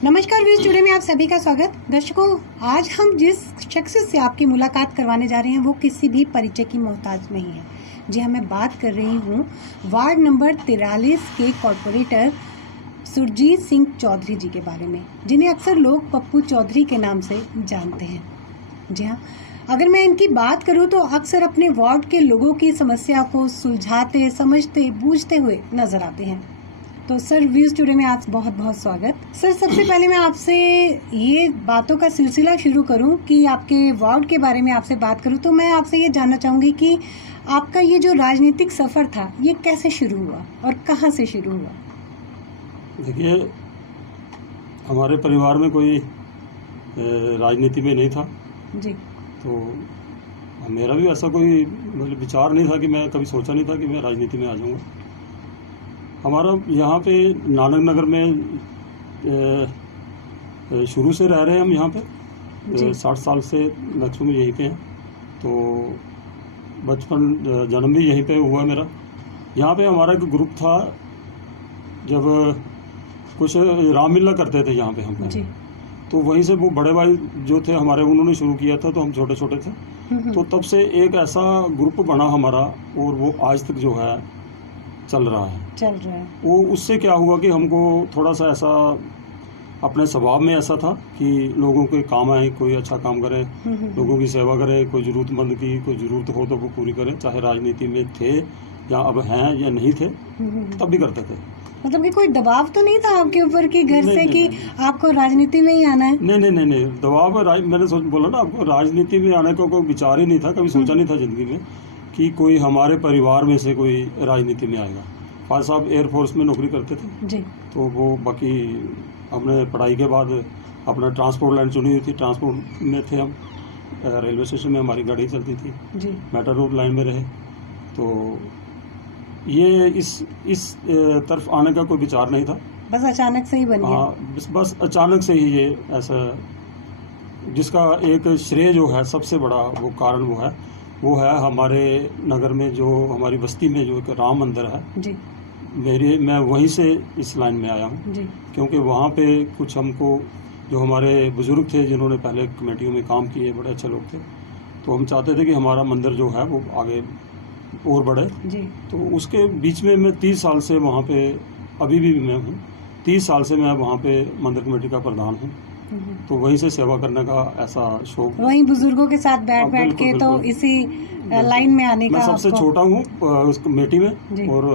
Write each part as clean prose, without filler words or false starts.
नमस्कार व्यूज जुड़े में आप सभी का स्वागत। दर्शकों, आज हम जिस शख्स से आपकी मुलाकात करवाने जा रहे हैं वो किसी भी परिचय की मोहताज नहीं है। जी हाँ, मैं बात कर रही हूँ वार्ड नंबर 43 के कॉरपोरेटर सुरजीत सिंह चौधरी जी के बारे में, जिन्हें अक्सर लोग पप्पू चौधरी के नाम से जानते हैं। जी हाँ, अगर मैं इनकी बात करूँ तो अक्सर अपने वार्ड के लोगों की समस्या को सुलझाते, समझते, बूझते हुए नजर आते हैं। तो सर, व्यूज टुडे में आज बहुत बहुत स्वागत। सर, सबसे पहले मैं आपसे ये बातों का सिलसिला शुरू करूं कि आपके वार्ड के बारे में आपसे बात करूं तो मैं आपसे ये जानना चाहूँगी कि आपका ये जो राजनीतिक सफ़र था ये कैसे शुरू हुआ और कहां से शुरू हुआ? देखिए, हमारे परिवार में कोई राजनीति में नहीं था जी। तो मेरा भी ऐसा कोई मतलब विचार नहीं था कि मैं कभी सोचा नहीं था कि मैं राजनीति में आ जाऊंगा। हमारा यहाँ पे नानक नगर में शुरू से रह रहे हैं हम यहाँ पे 60 साल से मैक्सिमम यहीं पे हैं। तो बचपन जन्म भी यहीं पे हुआ मेरा। यहाँ पे हमारा एक ग्रुप था, जब कुछ रामलीला करते थे यहाँ पे हम जी। तो वहीं से वो बड़े भाई जो थे हमारे, उन्होंने शुरू किया था, तो हम छोटे छोटे थे। तो तब से एक ऐसा ग्रुप बना हमारा और वो आज तक जो है चल रहा है। वो उससे क्या हुआ कि हमको थोड़ा सा ऐसा अपने स्वभाव में ऐसा था कि लोगों के काम आए, कोई अच्छा काम करें, लोगों की सेवा करें, कोई ज़रूरतमंद की कोई ज़रूरत हो तो वो पूरी करें, चाहे राजनीति में थे या अब हैं या नहीं थे, तब भी करते थे। मतलब कि कोई दबाव तो नहीं था आपके ऊपर कि घर से कि आपको राजनीति में ही आना है? नहीं, दबाव मैंने बोला ना आपको, राजनीति में आने का कोई विचार ही नहीं था, कभी सोचा नहीं था जिंदगी में कि कोई हमारे परिवार में से कोई राजनीति में आएगा। फादर साहब एयरफोर्स में नौकरी करते थे जी। तो वो बाकी हमने पढ़ाई के बाद अपना ट्रांसपोर्ट लाइन चुनी हुई थी, ट्रांसपोर्ट में थे हम। रेलवे स्टेशन में हमारी गाड़ी चलती थी जी। मेट्रो रोड लाइन में रहे। तो ये इस तरफ आने का कोई विचार नहीं था, बस अचानक से ही बन गया। हाँ, बस अचानक से ही ये ऐसा, जिसका एक श्रेय जो है सबसे बड़ा वो कारण वो है हमारे नगर में जो हमारी बस्ती में जो एक राम मंदिर है जी। मैं वहीं से इस लाइन में आया हूँ, क्योंकि वहाँ पे कुछ हमको जो हमारे बुजुर्ग थे जिन्होंने पहले कमेटियों में काम किए, बड़े अच्छे लोग थे, तो हम चाहते थे कि हमारा मंदिर जो है वो आगे और बढ़े जी। तो उसके बीच में मैं 30 साल से वहाँ पे, अभी भी मैं हूँ, 30 साल से मैं वहाँ पे मंदिर कमेटी का प्रधान हूँ। तो वहीं से सेवा करने का ऐसा शौक, वहीं बुजुर्गों के साथ बैठ के तो इसी लाइन में आने का। मैं सबसे छोटा हूँ उस कमेटी में, और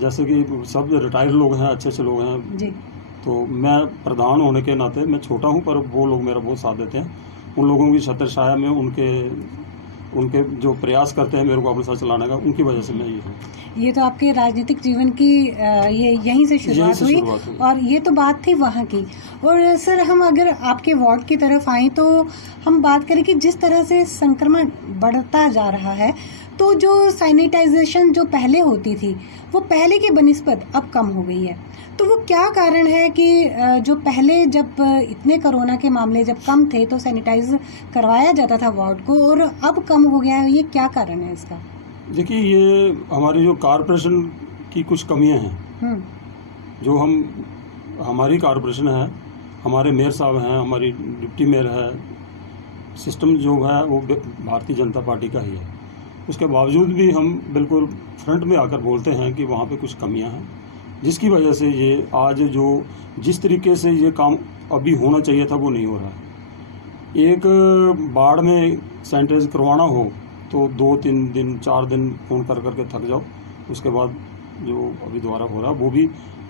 जैसे कि सब रिटायर्ड लोग हैं, अच्छे लोग हैं जी। तो मैं प्रधान होने के नाते मैं छोटा हूँ, पर वो लोग मेरा बहुत साथ देते हैं। उन लोगों की छत्र छाया में उनके जो प्रयास करते हैं मेरे को अपने साथ चलाने का, उनकी वजह से मैं ये हूँ। ये तो आपके राजनीतिक जीवन की ये यहीं से शुरुआत हुई और ये तो बात थी वहाँ की। और सर, हम अगर आपके वार्ड की तरफ आएँ तो हम बात करें कि जिस तरह से संक्रमण बढ़ता जा रहा है, तो जो सैनिटाइजेशन जो पहले होती थी वो पहले के बनिस्बत अब कम हो गई है। तो वो क्या कारण है कि जो पहले जब इतने कोरोना के मामले जब कम थे तो सैनिटाइज करवाया जाता था वार्ड को, और अब कम हो गया है, ये क्या कारण है इसका? देखिए, ये हमारी जो कॉर्पोरेशन की कुछ कमियां हैं। जो हमारी कॉर्पोरेशन है, हमारे मेयर साहब हैं, हमारी डिप्टी मेयर है, सिस्टम जो है वो भारतीय जनता पार्टी का ही है। उसके बावजूद भी हम बिल्कुल फ्रंट में आकर बोलते हैं कि वहाँ पे कुछ कमियां हैं, जिसकी वजह से ये आज जो जिस तरीके से ये काम अभी होना चाहिए था वो नहीं हो रहा है। एक बाढ़ में सैनिटाइज करवाना हो तो 2-3 दिन 4 दिन फ़ोन करके थक जाओ, उसके बाद जो अभी दोबारा हो रहा है वो भी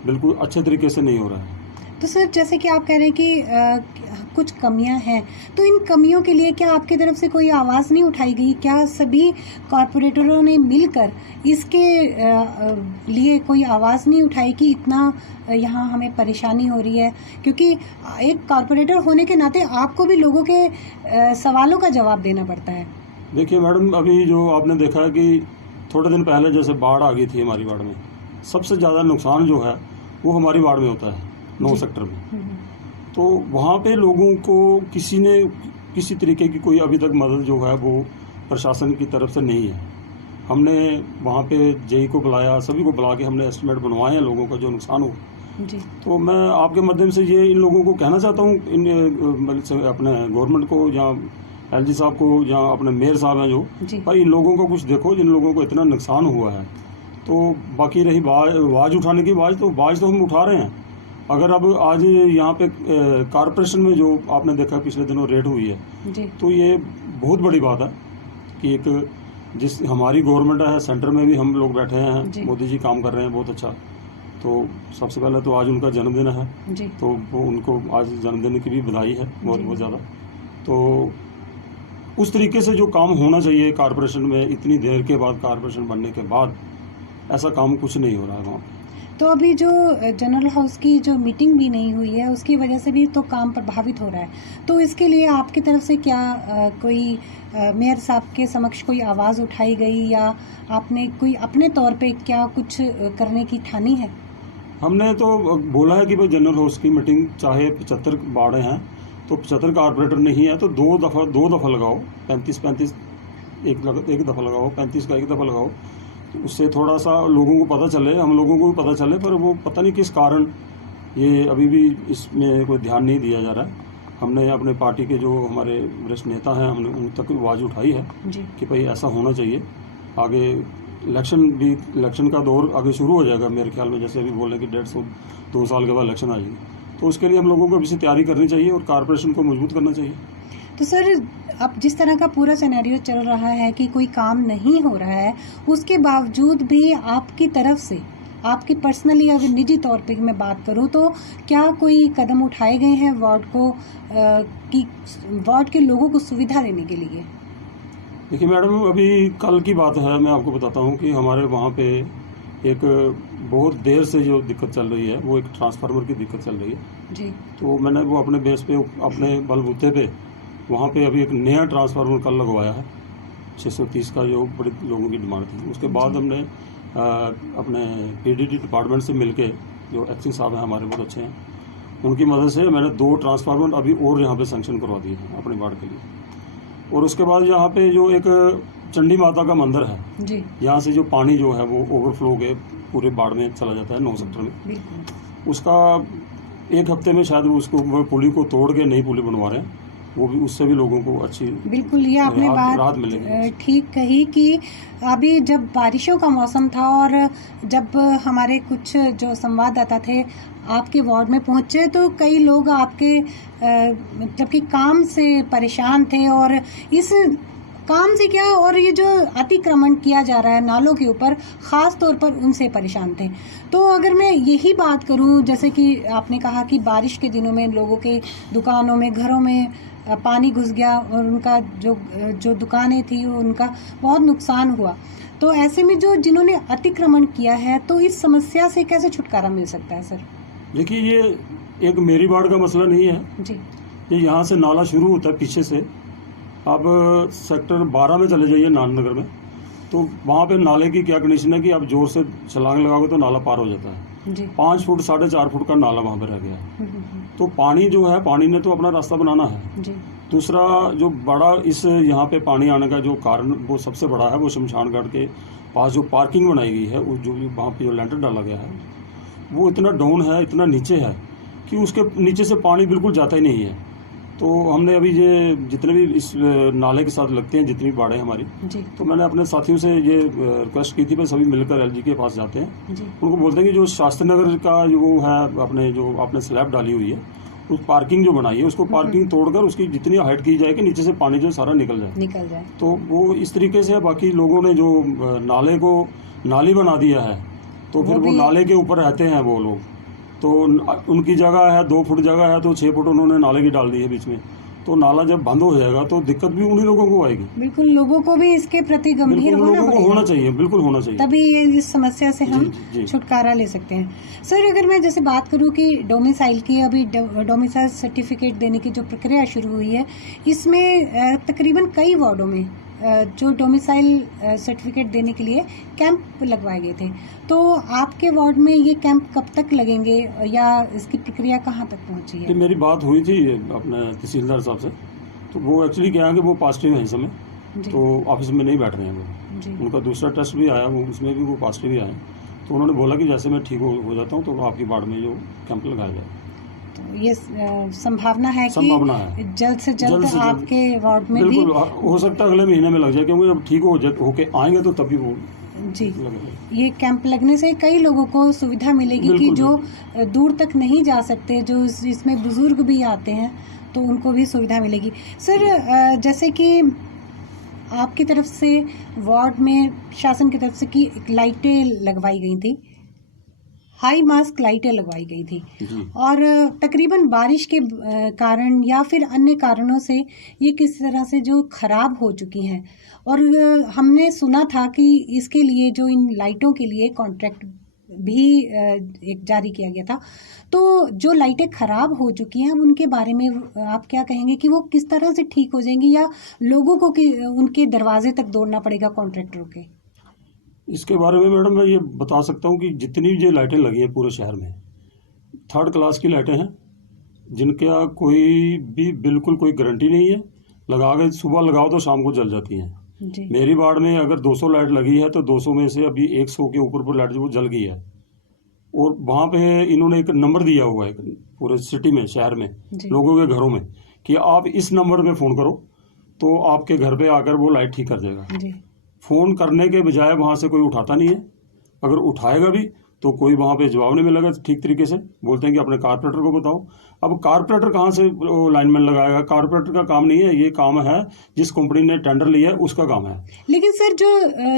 बिल्कुल अच्छे तरीके से नहीं हो रहा है। तो सर, जैसे कि आप कह रहे हैं कि कुछ कमियां हैं, तो इन कमियों के लिए क्या आपकी तरफ से कोई आवाज़ नहीं उठाई गई? क्या सभी कॉर्पोरेटरों ने मिलकर इसके लिए कोई आवाज़ नहीं उठाई कि इतना यहाँ हमें परेशानी हो रही है? क्योंकि एक कॉर्पोरेटर होने के नाते आपको भी लोगों के सवालों का जवाब देना पड़ता है। देखिए मैडम, अभी जो आपने देखा है कि थोड़े दिन पहले जैसे बाढ़ आ गई थी हमारी वार्ड में, सबसे ज़्यादा नुकसान जो है वो हमारी वार्ड में होता है, 9 सेक्टर में। तो वहाँ पे लोगों को किसी तरीके की कोई अभी तक मदद जो है वो प्रशासन की तरफ से नहीं है। हमने वहाँ पे जेई को बुलाया, सभी को बुला के हमने एस्टिमेट बनवाए हैं लोगों का जो नुकसान हो, जी। तो मैं आपके माध्यम से ये इन लोगों को कहना चाहता हूँ, इन अपने गवर्नमेंट को या एलजी साहब को या अपने मेयर साहब हैं जो, जी। भाई इन लोगों को कुछ देखो, जिन लोगों को इतना नुकसान हुआ है। तो बाकी रही आवाज़ उठाने की, आवाज़ तो हम उठा रहे हैं। अगर अब आज यहाँ पे कारपोरेशन में जो आपने देखा पिछले दिनों रेड हुई है जी। तो ये बहुत बड़ी बात है कि एक जिस हमारी गवर्नमेंट है, सेंटर में भी हम लोग बैठे हैं, मोदी जी काम कर रहे हैं बहुत अच्छा। तो सबसे पहले तो आज उनका जन्मदिन है जी। तो वो उनको आज जन्मदिन की भी बधाई है बहुत ज़्यादा। तो उस तरीके से जो काम होना चाहिए कारपोरेशन में, इतनी देर के बाद कारपोरेशन बनने के बाद ऐसा काम कुछ नहीं हो रहा है वहाँ पे। तो अभी जो जनरल हाउस की जो मीटिंग भी नहीं हुई है उसकी वजह से भी तो काम प्रभावित हो रहा है। तो इसके लिए आपकी तरफ से क्या कोई मेयर साहब के समक्ष कोई आवाज़ उठाई गई या आपने कोई अपने तौर पे क्या कुछ करने की ठानी है? हमने तो बोला है कि भाई जनरल हाउस की मीटिंग चाहे 75 वार्ड हैं तो 75 कारपोरेटर नहीं है तो दो दफ़ा लगाओ, 35 एक दफ़ा लगाओ, 35 का एक दफ़ा लगाओ। उससे थोड़ा सा लोगों को पता चले, हम लोगों को भी पता चले, पर वो पता नहीं किस कारण ये अभी भी इसमें कोई ध्यान नहीं दिया जा रहा है। हमने अपने पार्टी के जो हमारे वरिष्ठ नेता हैं हमने उन तक आवाज़ उठाई है कि भाई ऐसा होना चाहिए। आगे इलेक्शन का दौर आगे शुरू हो जाएगा मेरे ख्याल में, जैसे अभी बोले कि 1.5-2 साल के बाद इलेक्शन आ जाएगी, तो उसके लिए हम लोगों को अभी से तैयारी करनी चाहिए और कारपोरेशन को मजबूत करना चाहिए। तो सर अब जिस तरह का पूरा सिनेरियो चल रहा है कि कोई काम नहीं हो रहा है, उसके बावजूद भी आपकी तरफ से, आपकी पर्सनली अगर निजी तौर पे मैं बात करूं तो क्या कोई कदम उठाए गए हैं वार्ड के लोगों को सुविधा देने के लिए? देखिए मैडम, अभी कल की बात है, मैं आपको बताता हूं कि हमारे वहाँ पे एक बहुत देर से जो दिक्कत चल रही है वो एक ट्रांसफार्मर की दिक्कत चल रही है जी। तो मैंने वो अपने बेस पे, अपने बलबूते पे वहाँ पे अभी एक नया ट्रांसफार्मर कल लगवाया है 630 का, जो बड़ी लोगों की डिमांड थी। उसके बाद हमने अपने पीडीडी डिपार्टमेंट से मिलके, जो एक्सिंग साहब हैं हमारे बहुत अच्छे हैं, उनकी मदद से मैंने 2 ट्रांसफार्मर अभी और यहाँ पे सैंक्शन करवा दिए हैं अपने वार्ड के लिए। और उसके बाद यहाँ पे जो एक चंडी माता का मंदिर है जी, यहाँ से जो पानी जो है वो ओवरफ्लो के पूरे बाढ़ में चला जाता है 9 सेक्टर में। उसका 1 हफ्ते में शायद उसको पुली को तोड़ के नई पुली बनवा रहे हैं, वो भी, उससे भी लोगों को अच्छी बिल्कुल ये आपने बात ठीक कही कि अभी जब बारिशों का मौसम था और जब हमारे कुछ जो संवाददाता थे आपके वार्ड में पहुंचे तो कई लोग आपके मतलब कि काम से परेशान थे, और इस काम से क्या, और ये जो अतिक्रमण किया जा रहा है नालों के ऊपर, ख़ास तौर पर उनसे परेशान थे। तो अगर मैं यही बात करूं, जैसे कि आपने कहा कि बारिश के दिनों में लोगों के दुकानों में, घरों में पानी घुस गया और उनका जो दुकानें थी उनका बहुत नुकसान हुआ, तो ऐसे में जिन्होंने अतिक्रमण किया है तो इस समस्या से कैसे छुटकारा मिल सकता है सर? देखिए, ये एक मेरी वार्ड का मसला नहीं है जी, ये यहाँ से नाला शुरू होता है पीछे से। अब सेक्टर 12 में चले जाइए नाननगर में, तो वहाँ पे नाले की क्या कंडीशन है कि आप जोर से छलांग लगाओगे तो नाला पार हो जाता है जी। 5 फुट 4.5 फुट का नाला वहाँ पे रह गया है। तो पानी जो है, पानी ने तो अपना रास्ता बनाना है जी। दूसरा जो बड़ा इस यहाँ पे पानी आने का जो कारण वो सबसे बड़ा है, वो शमशान घाट के पास जो पार्किंग बनाई गई है, जो वहाँ पे जो लेंटर डाला गया है वो इतना डाउन है, इतना नीचे है कि उसके नीचे से पानी बिल्कुल जाता ही नहीं है। तो हमने अभी ये जितने भी इस नाले के साथ लगते हैं, जितनी बाड़ें हमारी जी, तो मैंने अपने साथियों से ये रिक्वेस्ट की थी, भाई सभी मिलकर एलजी के पास जाते हैं जी। उनको बोलते हैं कि जो शास्त्री नगर का जो वो है, अपने जो आपने स्लैब डाली हुई है, उस पार्किंग जो बनाई है उसको पार्किंग तोड़कर उसकी जितनी हाइट की जाए कि नीचे से पानी जो सारा निकल जाए। तो वो इस तरीके से, बाकी लोगों ने जो नाले को नाली बना दिया है तो फिर वो नाले के ऊपर रहते हैं वो लोग, तो उनकी जगह है 2 फुट जगह है तो 6 फुट उन्होंने नाले की डाल दी है बीच में। तो नाला जब बंद हो जाएगा तो दिक्कत भी उन्हीं लोगों को आएगी। बिल्कुल, लोगों को भी इसके प्रति गंभीर होना चाहिए, बिल्कुल होना चाहिए, तभी इस समस्या से हम छुटकारा ले सकते हैं। सर, अगर मैं जैसे बात करूं कि डोमिसाइल की, अभी डोमिसाइल सर्टिफिकेट देने की जो प्रक्रिया शुरू हुई है, इसमें तकरीबन कई वार्डों में जो डोमिसाइल सर्टिफिकेट देने के लिए कैंप लगवाए गए थे, तो आपके वार्ड में ये कैंप कब तक लगेंगे या इसकी प्रक्रिया कहाँ तक पहुँची है? मेरी बात हुई थी अपने तहसीलदार साहब से, तो वो एक्चुअली क्या है कि वो पॉजिटिव है इस समय, तो ऑफिस में नहीं बैठ रहे हैं वो, उनका दूसरा टेस्ट भी आया, वो उसमें भी वो पॉजिटिव ही आया, तो उन्होंने बोला कि जैसे मैं ठीक हो जाता हूँ तो आपकी वार्ड में जो कैंप लगाया जाए। तो ये संभावना है संभावना कि है जल्द से जल्द आपके वार्ड में भी बिल्कुल हो सकता है अगले महीने में लग जाए, क्योंकि जब ठीक होके आएंगे तो तभी वो जी ये कैंप लगने से कई लोगों को सुविधा मिलेगी कि जो दूर तक नहीं जा सकते, जो इसमें बुजुर्ग भी आते हैं तो उनको भी सुविधा मिलेगी। सर जैसे कि आपकी तरफ से वार्ड में शासन की तरफ से की लाइटें लगवाई गई थी, हाई मास्क लाइटें लगवाई गई थी और तकरीबन बारिश के कारण या फिर अन्य कारणों से ये किस तरह से जो खराब हो चुकी हैं, और हमने सुना था कि इसके लिए जो इन लाइटों के लिए कॉन्ट्रैक्ट भी एक जारी किया गया था। तो जो लाइटें खराब हो चुकी हैं उनके बारे में आप क्या कहेंगे कि वो किस तरह से ठीक हो जाएंगी, या लोगों को कि उनके दरवाजे तक दौड़ना पड़ेगा कॉन्ट्रैक्टरों के? इसके बारे में मैडम मैं ये बता सकता हूँ कि जितनी भी लाइटें लगी है पूरे शहर में 3rd क्लास की लाइटें हैं, जिनका कोई भी बिल्कुल कोई गारंटी नहीं है। लगा के सुबह लगाओ तो शाम को जल जाती हैं। मेरी वार्ड में अगर 200 लाइट लगी है तो 200 में से अभी 100 के ऊपर लाइट जो वो जल गई है, और वहाँ पे इन्होंने एक नंबर दिया हुआ है पूरे सिटी में, शहर में, लोगों के घरों में, कि आप इस नंबर पे फ़ोन करो तो आपके घर पे आकर वो लाइट ठीक कर देगा। फ़ोन करने के बजाय वहाँ से कोई उठाता नहीं है, अगर उठाएगा भी तो कोई वहाँ पे जवाब नहीं मिलेगा ठीक तरीके से। बोलते हैं कि अपने कारपोरेटर को बताओ। अब कारपोरेटर कहाँ से लाइनमैन लगाएगा? कारपोरेटर का काम नहीं है, ये काम है जिस कंपनी ने टेंडर लिया है उसका काम है। लेकिन सर जो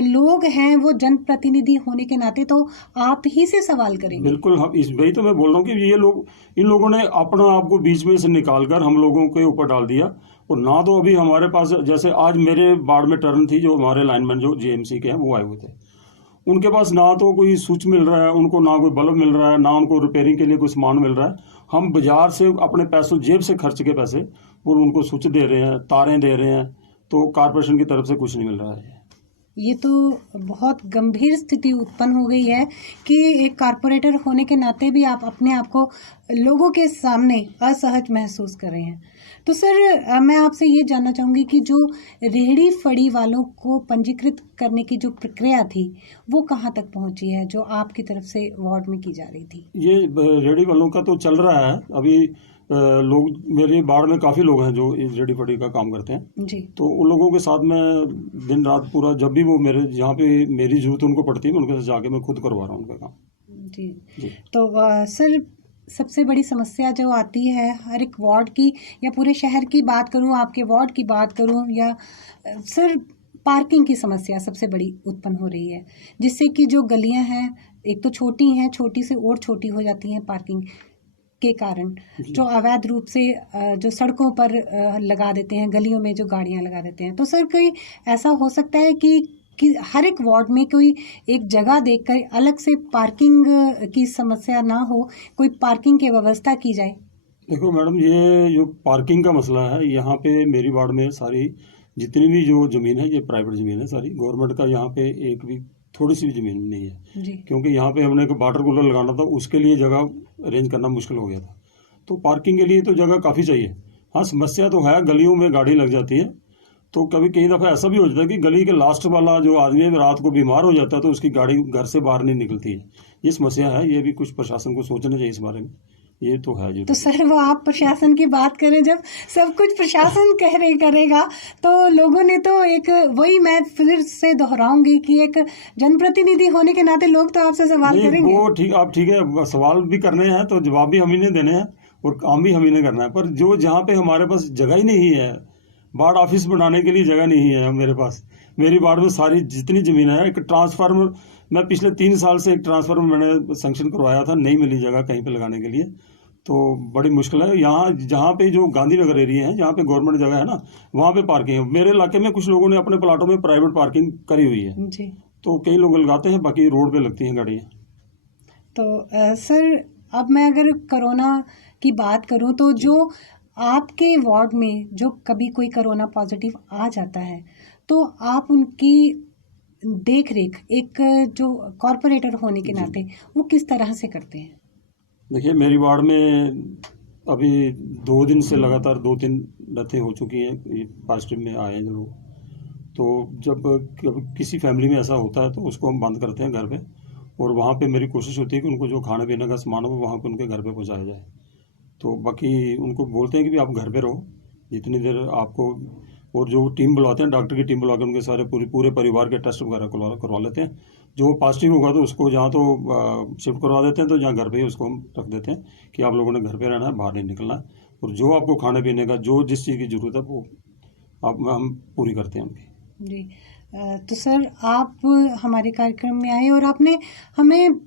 लोग हैं वो जनप्रतिनिधि होने के नाते तो आप ही से सवाल करेंगे। बिल्कुल, हम इस वही तो मैं बोल रहा हूँ कि ये लोग, इन लोगों ने अपना आपको बीच में से निकाल कर हम लोगों के ऊपर डाल दिया। और ना तो अभी हमारे पास, जैसे आज मेरे वार्ड में टर्न थी, जो हमारे लाइनमैन जो जीएमसी के हैं वो आए हुए थे, उनके पास ना तो कोई स्विच मिल रहा है उनको, ना कोई बल्ब मिल रहा है, ना उनको रिपेयरिंग के लिए कोई सामान मिल रहा है। हम बाजार से अपने पैसों, जेब से खर्च के पैसे और उनको स्विच दे रहे हैं, तारें दे रहे हैं, तो कारपोरेशन की तरफ से कुछ नहीं मिल रहा है। ये तो बहुत गंभीर स्थिति उत्पन्न हो गई है कि एक कारपोरेटर होने के नाते भी आप अपने आप को लोगों के सामने असहज महसूस कर रहे हैं। तो सर मैं आपसे ये जानना चाहूँगी कि जो रेहड़ी फड़ी वालों को पंजीकृत करने की जो प्रक्रिया थी वो कहाँ तक पहुँची है, जो आपकी तरफ से वार्ड में की जा रही थी? ये रेहड़ी वालों का तो चल रहा है अभी। लोग, मेरे वार्ड में काफ़ी लोग हैं जो इस रेहड़ी फड़ी का काम करते हैं जी। तो उन लोगों के साथ मैं दिन रात पूरा, जब भी वो मेरे जहाँ पे मेरी जरूरत उनको पड़ती है, मैं उनके साथ जाके मैं खुद करवा रहा हूँ उनका काम जी। तो सर सबसे बड़ी समस्या जो आती है हर एक वार्ड की, या पूरे शहर की बात करूं, आपके वार्ड की बात करूं, या सर पार्किंग की समस्या सबसे बड़ी उत्पन्न हो रही है, जिससे कि जो गलियां हैं एक तो छोटी हैं, छोटी से और छोटी हो जाती हैं पार्किंग के कारण, जो अवैध रूप से जो सड़कों पर लगा देते हैं, गलियों में जो गाड़ियां लगा देते हैं। तो सर कोई ऐसा हो सकता है कि हर एक वार्ड में कोई एक जगह देखकर अलग से पार्किंग की समस्या ना हो, कोई पार्किंग की व्यवस्था की जाए? देखो मैडम, ये जो पार्किंग का मसला है, यहाँ पे मेरी वार्ड में सारी जितनी भी जो ज़मीन है ये प्राइवेट ज़मीन है सारी। गवर्नमेंट का यहाँ पे एक भी थोड़ी सी भी ज़मीन नहीं है, क्योंकि यहाँ पे हमने एक वाटर कूलर लगाना था, उसके लिए जगह अरेंज करना मुश्किल हो गया था। तो पार्किंग के लिए तो जगह काफ़ी चाहिए। हाँ, समस्या तो है, गलियों में गाड़ी लग जाती है, तो कभी कई दफ़ा ऐसा भी हो जाता है कि गली के लास्ट वाला जो आदमी है रात को बीमार हो जाता है तो उसकी गाड़ी घर से बाहर नहीं निकलती है। ये समस्या है, ये भी कुछ प्रशासन को सोचना चाहिए इस बारे में। ये तो है जी। तो सर वो आप प्रशासन की बात करें, जब सब कुछ प्रशासन करेगा तो लोगों ने तो एक, वही मैं फिर से दोहराऊंगी कि एक जनप्रतिनिधि होने के नाते लोग तो आपसे सवाल करेंगे। वो ठीक, आप ठीक है, सवाल भी करने हैं तो जवाब भी हम ही ने देने हैं और काम भी हम ही ने करना है। पर जो जहाँ पे हमारे पास जगह ही नहीं है, वार्ड ऑफिस बनाने के लिए जगह नहीं है मेरे पास। मेरी वार्ड में सारी जितनी ज़मीन है, एक ट्रांसफार्मर, मैं पिछले 3 साल से एक ट्रांसफार्मर मैंने सेंक्शन करवाया था, नहीं मिली जगह कहीं पे लगाने के लिए, तो बड़ी मुश्किल है। यहाँ जहाँ पे जो गांधीनगर एरिया है, जहाँ पे गवर्नमेंट जगह है ना, वहाँ पे पार्किंग है। मेरे इलाके में कुछ लोगों ने अपने प्लाटों में प्राइवेट पार्किंग करी हुई है जी। तो कई लोग लगाते हैं, बाकी रोड पे लगती हैं गाड़ियाँ। तो सर अब मैं अगर कोरोना की बात करूँ तो जो आपके वार्ड में जो कभी कोई कोरोना पॉजिटिव आ जाता है तो आप उनकी देख रेख एक जो कॉर्पोरेटर होने के नाते वो किस तरह से करते हैं? देखिए, मेरी वार्ड में अभी 2 दिन से लगातार 2-3 डेथें हो चुकी हैं, ये पॉजिटिव में आए हैं लोग। तो जब किसी फैमिली में ऐसा होता है तो उसको हम बंद करते हैं घर पे, और वहाँ पे मेरी कोशिश होती है कि उनको जो खाने पीने का सामान हो वहाँ पे उनके घर पे पहुँचाया जाए। तो बाकी उनको बोलते हैं कि भी आप घर पे रहो जितनी देर आपको, और जो टीम बुलाते हैं, डॉक्टर की टीम बुला कर उनके सारे पूरे परिवार के टेस्ट वगैरह करवा लेते हैं। जो पॉजिटिव होगा तो उसको जहाँ तो शिफ्ट करवा देते हैं, तो जहाँ घर पे ही उसको हम रख देते हैं कि आप लोगों ने घर पे रहना है, बाहर नहीं निकलना है। और जो आपको खाने पीने का जो जिस चीज़ की ज़रूरत है वो हम पूरी करते हैं उनकी। जी। तो सर आप हमारे कार्यक्रम में आए और आपने हमें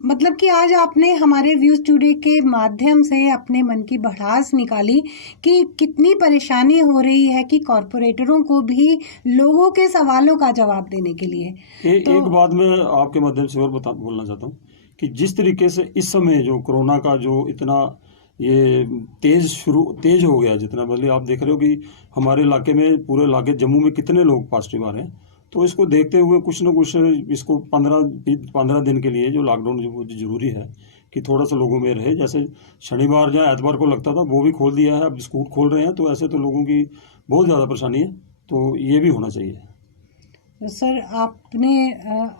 मतलब कि आज आपने हमारे व्यूज टुडे के माध्यम से अपने मन की भड़ास निकाली कि कितनी परेशानी हो रही है कि कॉरपोरेटरों को भी लोगों के सवालों का जवाब देने के लिए। एक बात मैं आपके माध्यम से और बोलना चाहता हूँ कि जिस तरीके से इस समय जो कोरोना का जो इतना ये तेज हो गया, जितना मतलब आप देख रहे हो कि हमारे इलाके में, पूरे इलाके जम्मू में कितने लोग पॉजिटिव आ रहे हैं। तो इसको देखते हुए कुछ ना कुछ इसको 15 दिन के लिए जो लॉकडाउन जो जरूरी है कि थोड़ा सा लोगों में रहे। जैसे शनिवार या एतवार को लगता था वो भी खोल दिया है, अब स्कूल खोल रहे हैं, तो ऐसे तो लोगों की बहुत ज़्यादा परेशानी है, तो ये भी होना चाहिए। सर आपने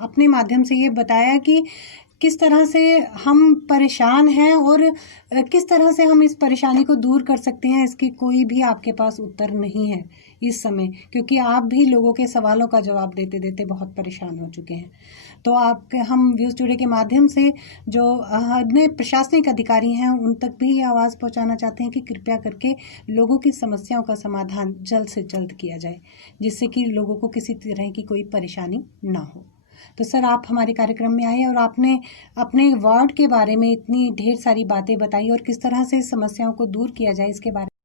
अपने माध्यम से ये बताया कि किस तरह से हम परेशान हैं और किस तरह से हम इस परेशानी को दूर कर सकते हैं, इसकी कोई भी आपके पास उत्तर नहीं है इस समय, क्योंकि आप भी लोगों के सवालों का जवाब देते देते बहुत परेशान हो चुके हैं। तो हम व्यूज टुडे के माध्यम से जो नए प्रशासनिक अधिकारी हैं उन तक भी ये आवाज़ पहुंचाना चाहते हैं कि कृपया करके लोगों की समस्याओं का समाधान जल्द से जल्द किया जाए, जिससे कि लोगों को किसी तरह की कोई परेशानी ना हो। तो सर आप हमारे कार्यक्रम में आए और आपने अपने वार्ड के बारे में इतनी ढेर सारी बातें बताई और किस तरह से समस्याओं को दूर किया जाए इसके बारे